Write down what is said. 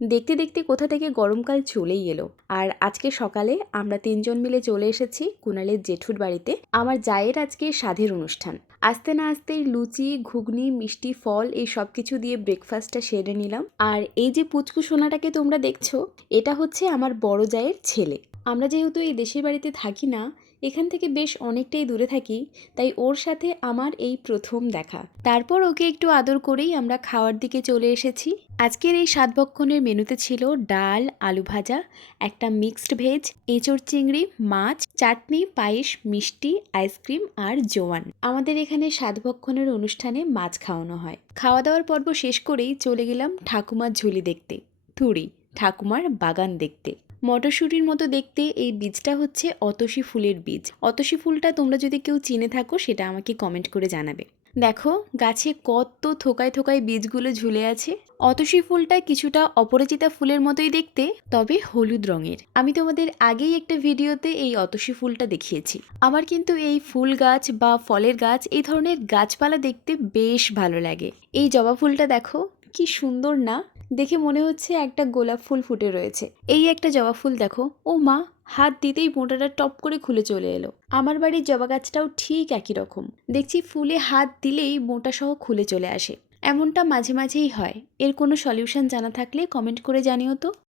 দেখতে দেখতে কোথা থেকে গরমকাল চলেই এলো। আর আজকে সকালে আমরা 3জন মিলে চলে এসেছি কুণালের জেঠুর বাড়িতে। আমার জায়ের আজকে সাধের অনুষ্ঠান। আসতে না আসতেই লুচি, ঘুগনি, মিষ্টি, ফল এই সব কিছু দিয়ে ব্রেকফাস্টটা সেরে নিলাম। আর এই যে পুচকু সোনাটাকে তোমরা দেখছো, এটা হচ্ছে আমার বড় জায়ের ছেলে। আমরা যেহেতু এই দেশের বাড়িতে থাকি না, এখান থেকে বেশ অনেকটাই দূরে থাকি, তাই ওর সাথে আমার এই প্রথম দেখা। তারপর ওকে একটু আদর করেই আমরা খাওয়ার দিকে চলে এসেছি। আজকের এই সাতভক্ষণের মেনুতে ছিল ডাল, আলু ভাজা, একটা মিক্সড ভেজ, এঁচড় চিংড়ি, মাছ, চাটনি, পায়েস, মিষ্টি, আইসক্রিম আর জোয়ান। আমাদের এখানে সাতভক্ষণের অনুষ্ঠানে মাছ খাওয়ানো হয়। খাওয়া দাওয়ার পর্ব শেষ করেই চলে গেলাম ঠাকুমার ঝুলি দেখতে, থুড়ি ঠাকুমার বাগান দেখতে। মটরশুঁটির মতো দেখতে এই বীজটা হচ্ছে অতসী ফুলের বীজ। অতসী ফুলটা তোমরা যদি কেউ চিনে থাকো সেটা আমাকে কমেন্ট করে জানাবে। দেখো গাছে কত থোকায় থোকায় বীজগুলো ঝুলে আছে। অতসী ফুলটা কিছুটা অপরাজিতা ফুলের মতোই দেখতে, তবে হলুদ রঙের। আমি তোমাদের আগেই একটা ভিডিওতে এই অতসী ফুলটা দেখিয়েছি। আমার কিন্তু এই ফুল গাছ বা ফলের গাছ, এই ধরনের গাছপালা দেখতে বেশ ভালো লাগে। এই জবা ফুলটা দেখো কি সুন্দর না, দেখে মনে হচ্ছে একটা গোলাপ ফুল ফুটে রয়েছে। এই একটা জবা ফুল দেখো, ও মা, হাত দিতেই মোটাটা টপ করে খুলে চলে এলো। আমার বাড়ির জবা গাছটাও ঠিক একই রকম, দেখছি ফুলে হাত দিলেই মোটা সহ খুলে চলে আসে। এমনটা মাঝে মাঝেই হয়। এর কোনো সলিউশন জানা থাকলে কমেন্ট করে জানিও তো।